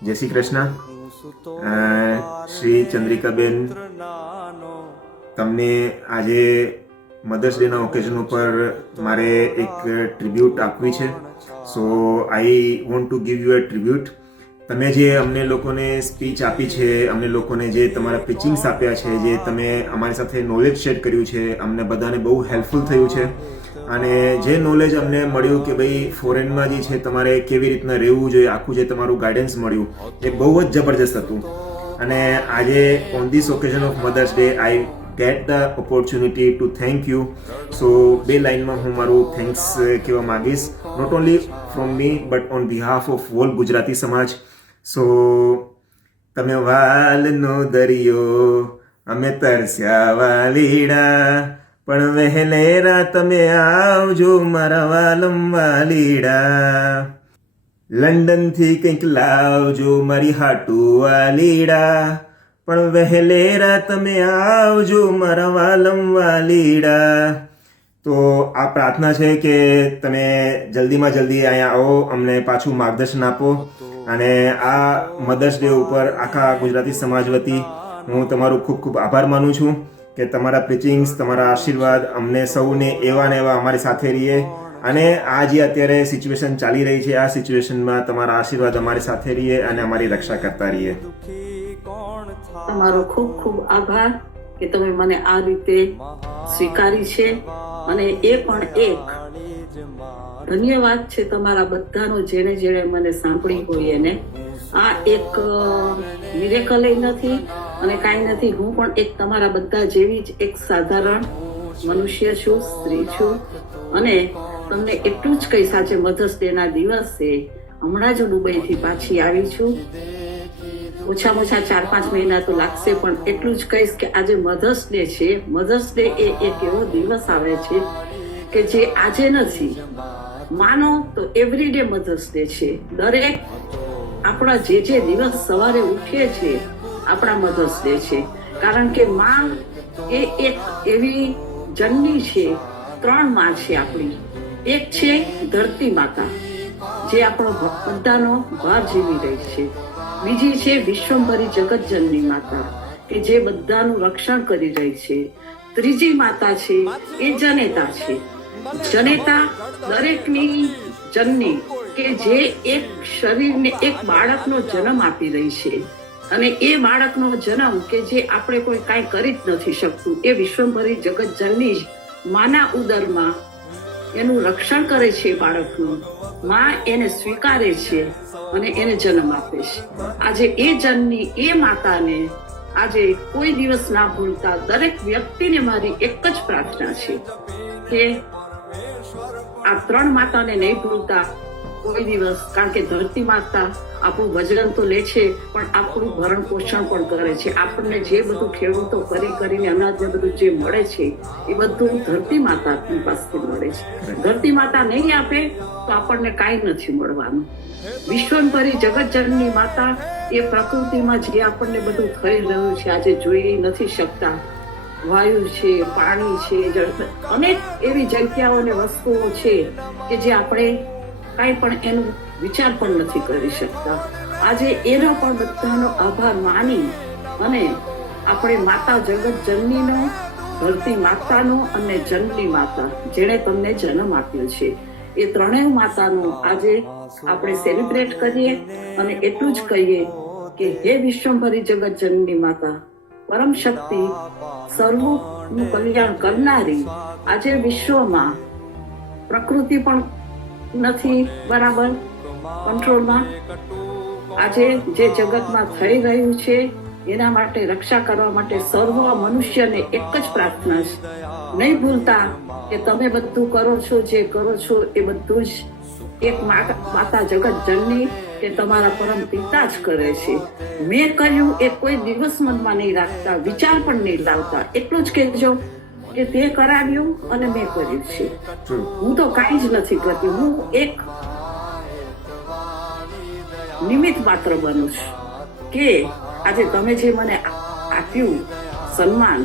જય શ્રી કૃષ્ણ. શ્રી ચંદ્રિકાબેન, તમને આજે મધર્સ ડેના ઓકેઝન ઉપર મારે એક ટ્રિબ્યુટ આપવી છે. So I want to give you a tribute. તમે જે અમને લોકોને સ્પીચ આપી છે, અમને લોકોને જે તમારા પિચિંગ્સ આપ્યા છે, જે તમે અમારી સાથે નોલેજ શેર કર્યું છે, અમને બધાને બહુ હેલ્પફુલ થયું છે. અને જે નોલેજ અમને મળ્યું કે ભાઈ ફોરેનમાં જે છે તમારે કેવી રીતના રહેવું જોઈએ, આખું જે તમારું ગાઈડન્સ મળ્યું એ બહુ જ જબરજસ્ત હતું. અને આજે on this occasion of Mother's Day I get the opportunity to thank you. So 2 લાઇનમાં હું મારું થેન્ક્સ કહેવા માંગીશ, not only from me but on behalf of whole Gujarati સમાજ. સો તમે વાલનો દરિયો, અમે તરસ્યા વાલીડા, પણ વહેલેરા તમે આવજો મારા વાલમ વાલીડા. લંડનથી કંઈક લાવજો મારી હાટુ વાલીડા, પણ વહેલેરા તમે આવજો મારા વાલમ વાલીડા. તો આ પ્રાર્થના છે કે તમે જલ્દીમાં જલ્દી અહીંયા આવો, અમને પાછું માર્ગદર્શન આપો. અને આ મધર્સ ડે ઉપર આખા ગુજરાતી સમાજ વતી હું તમારો ખૂબ ખૂબ આભાર માનું છું કે તમારા પ્રીચિંગ્સ, તમારા આશીર્વાદ અમને સૌને એવા ને એવા અમારી સાથે રહીએ. અને આ જે અત્યારે સિચ્યુએશન ચાલી રહી છે, આ સિચ્યુએશનમાં તમારા આશીર્વાદ અમારી સાથે રહીએ અને અમારી રક્ષા કરતા રહીએ. તમારો ખૂબ ખૂબ આભાર કે તમે મને આ રીતે સ્વીકારી છે. અને એ પણ એક ધન્યવાદ છે તમારા બધાનો, જેને જેને મને સાંભળી હોય એને. આ એક મિરેકલ નથી અને કાંઈ નથી. હું પણ એક તમારા બધા જેવી જ એક સાધારણ મનુષ્ય છું, સ્ત્રી છું. અને તમને એટલું જ કહીશ, આજે મધર્સ ડે ના દિવસે હમણાં જ દુબઈથી પાછી આવી છું. ઓછામાં ઓછા 4-5 મહિના તો લાગશે, પણ એટલું જ કહીશ કે આજે મધર્સ ડે છે. મધર્સ ડે એ એક એવો દિવસ આવે છે કે જે આજે નથી, માનો તો એવરીડે મધર્સ ડે છે. દરેક આપણા જે દિવસ સવારે ઉઠીએ છીએ આપણા મધર્સ ડે છે. કારણ કે માં એ એક એવી જનની છે. 3 માં છે આપણી. એક છે ધરતી માતા, જે આપણો બધાનો ભાર જીવી રહી છે. બીજી છે વિશ્વભરી જગતજનની માતા, કે જે બધાનું રક્ષણ કરી રહી છે. ત્રીજી માતા છે એ જનેતા છે. જનેતા દરેકની જનની, કે જે એક શરીરને, એક બાળકનો જન્મ આપી રહી છે. અને એ બાળકનો જન્મ કે જે આપણે કોઈ કાંઈ કરી જ નથી શકતું, એ વિશ્વભરી જગતજનની જ માના ઉદરમાં એનું રક્ષણ કરે છે. બાળકનું માં એને સ્વીકારે છે અને એને જન્મ આપે છે. આજે એ જનની, એ માતાને આજે કોઈ દિવસ ના ભૂલતા. દરેક વ્યક્તિને મારી એક જ પ્રાર્થના છે કે આ 3 માતાને નહીં ભૂલતા કોઈ દિવસ. કારણ કે ધરતી માતા આપણું વજન તો લે છે, પણ આપણું ભરણ પોષણ પણ કરે છે. આપણને જે બધું ખેડૂતો કરીને અનાજ ને બધું જે મળે છે એ બધું ધરતી માતા પાસેથી મળે છે. ધરતી માતા નહીં આપે તો આપણને કાંઈ નથી મળવાનું. વિશ્વભરી જગતજનની માતા એ પ્રકૃતિમાં જે આપણને બધું થઈ રહ્યું છે આજે જોઈ નથી શકતા, વાયુ છે, પાણી છે, અનેક એવી જગ્યાઓ અને વસ્તુઓ છે કે જે આપણે કાંઈ પણ એનો વિચાર પણ નથી કરી શકતા. આજે એનો પણ બધાનો આભાર માની અને આપણે માતા જગતજનનીનો, ધરતી માતાનો અને જનની માતા, જેણે તમને જન્મ આપ્યો છે, એ 3 માતાનું આજે આપણે સેલિબ્રેટ કરીએ. અને એટલું જ કહીએ કે હે વિશ્વભરી જગતજનની માતા, પરમ શક્તિ, સર્વનું કલ્યાણ કરનારી, આજે વિશ્વમાં પ્રકૃતિ પણ નથી બરાબર કંટ્રોલમાં. આજે જે જગતમાં થઈ રહ્યું છે એના માટે રક્ષા કરવા માટે સર્વ મનુષ્યને એક જ પ્રાર્થના છે, નહીં ભૂલતા કે તમે બધું કરો છો, જે કરો છો એ બધું જ એક માતા જગતજનની કે તમારા પરમ પિતા જ કરે છે. મેં કહ્યું એ કોઈ દિવસ મનમાં નહીં રાખતા, વિચાર પણ નહીં લાવતા. એટલું જ કહેજો કે તે કરાવ્યું અને મેં કર્યું છે. હું તો કાંઈ જ નથી કરતી. હું એક નિમિત્ત માત્ર બનું છું કે આજે તમે જે મને આપ્યું સન્માન,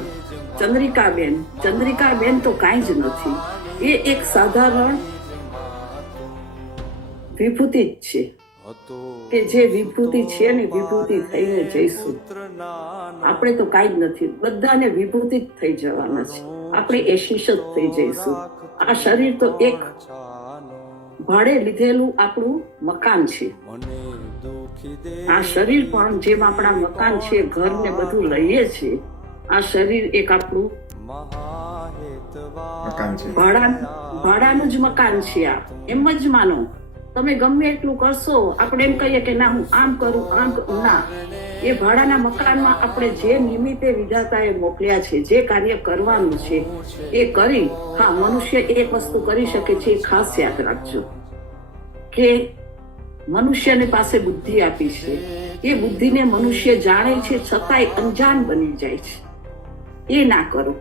ચંદ્રિકાબેન તો કાંઈ જ નથી. એ એક સાધારણ વિભૂતિ જ છે. કે જે વિભૂતિ છે ને વિભૂતિ થઈને જઈશું. આપણે તો કાંઈ જ નથી, બધાને વિભૂતિ જ થઈ જવાના છે. આપણે એશીષ જ થઈ જઈશું. આ શરીર તો એક ભાડે લીધેલું આપણું મકાન છે. આ શરીર પણ જેમ આપણા મકાન છે, ઘર ને બધું લઈએ છીએ, આ શરીર એક આપણું મકાન છે. ભાડાનું જ મકાન છે. આ એમ જ માનો, તમે ગમે એટલું કરશો, આપણે એમ કહીએ કે ના હું આમ કરું આમ કરું, ના, એ ભાડાના મકાનમાં આપણે જે નિમિત્તે વિધાતાએ મોકલ્યા છે, જે કાર્ય કરવાનું છે એ કરી. હા, મનુષ્ય એક વસ્તુ કરી શકે છે, એ ખાસ યાદ રાખજો કે મનુષ્યની પાસે બુદ્ધિ આપી છે. એ બુદ્ધિને મનુષ્ય જાણે છે છતાંય અંજાન બની જાય છે. એ ના કરો.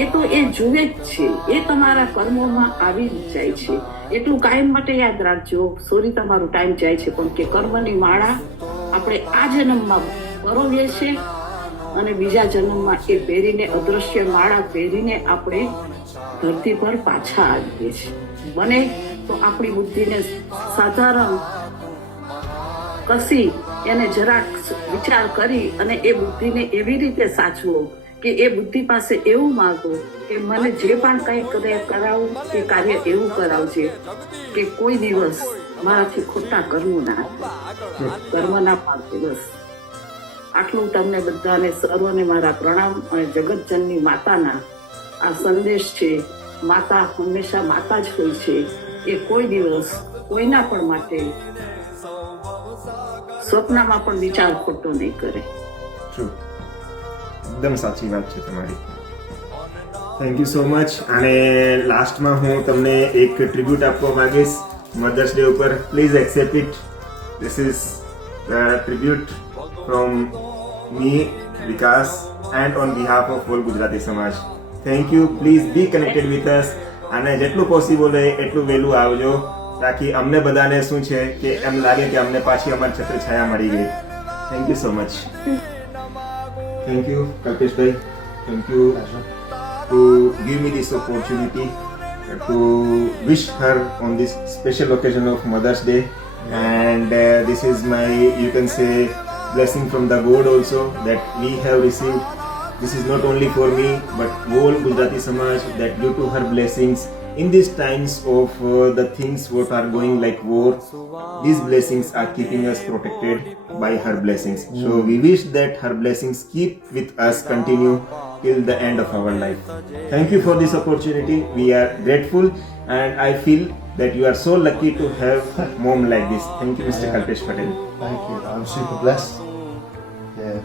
એ તો એ જુએ જ છે, એ તમારા કર્મોમાં આવી જ જાય છે. એટલું કાયમ માટે યાદ રાખજો. સોરી, તમારો ટાઈમ જાય છે, પણ કે કર્મની માળા આપણે આ જન્મમાં પરોવીએ છીએ અને બીજા જન્મમાં એ પહેરીને, અદ્રશ્ય માળા પહેરીને આપણે ધરતી પર પાછા આવીએ છીએ. બને તો આપણી બુદ્ધિને સાધારણ કસી એને જરાક વિચાર કરી અને એ બુદ્ધિને એવી રીતે સાચવો કે એ બુદ્ધિ પાસે એવું માંગો કે મને જે પણ કંઈ કરાવું એ કાર્ય એવું કરાવજે કે કોઈ દિવસ મારાથી ખોટા કર્મ ના પાડે. બસ આટલું તમને બધાને સર્વને મારા પ્રણામ અને જગતજનની માતાના આ સંદેશ છે. માતા હંમેશા માતા જ હોય છે. એ કોઈ દિવસ કોઈના પણ માટે સ્વપ્નમાં પણ વિચાર ખોટો નહીં કરે. એકદમ સાચી વાત છે તમારી. Thank you so much. અને લાસ્ટમાં હું તમને એક ટ્રિબ્યુટ આપવા માંગીશ મધર્સ ડે ઉપર. Please accept it. This is tribute from me, Vikas, and on behalf of all Gujarati સમાજ. Thank you. Please be connected with us. અને જેટલું પોસિબલ હોય એટલું વહેલું આવજો, તાકી અમને બધાને શું છે કે એમ લાગે કે અમને પાછી અમારી છત્રછાયા મળી ગઈ. Thank you so much. Thank you, Kalpesh bhai. Thank you to give me this opportunity to wish her on this special occasion of Mother's Day. And this is my, you can say, blessing from the God also that we have received. This is not only for me, but whole Gujarati Samaj, that due to her blessings, in these times of the things what are going like war, these blessings are keeping us protected by her blessings. So we wish that her blessings keep with us, continue till the end of our life. Thank you for this opportunity. We are grateful, and I feel that you are so lucky to have mom like this. Thank you, Mr. Kalpesh Patel. Thank you. I'm super blessed. Yeah,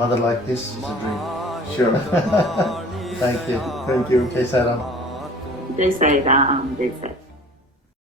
mother like this is a dream. Sure. Thank you. Thank you. Jai Sai Ram. જય સાઈ રામ, જય સાઈ.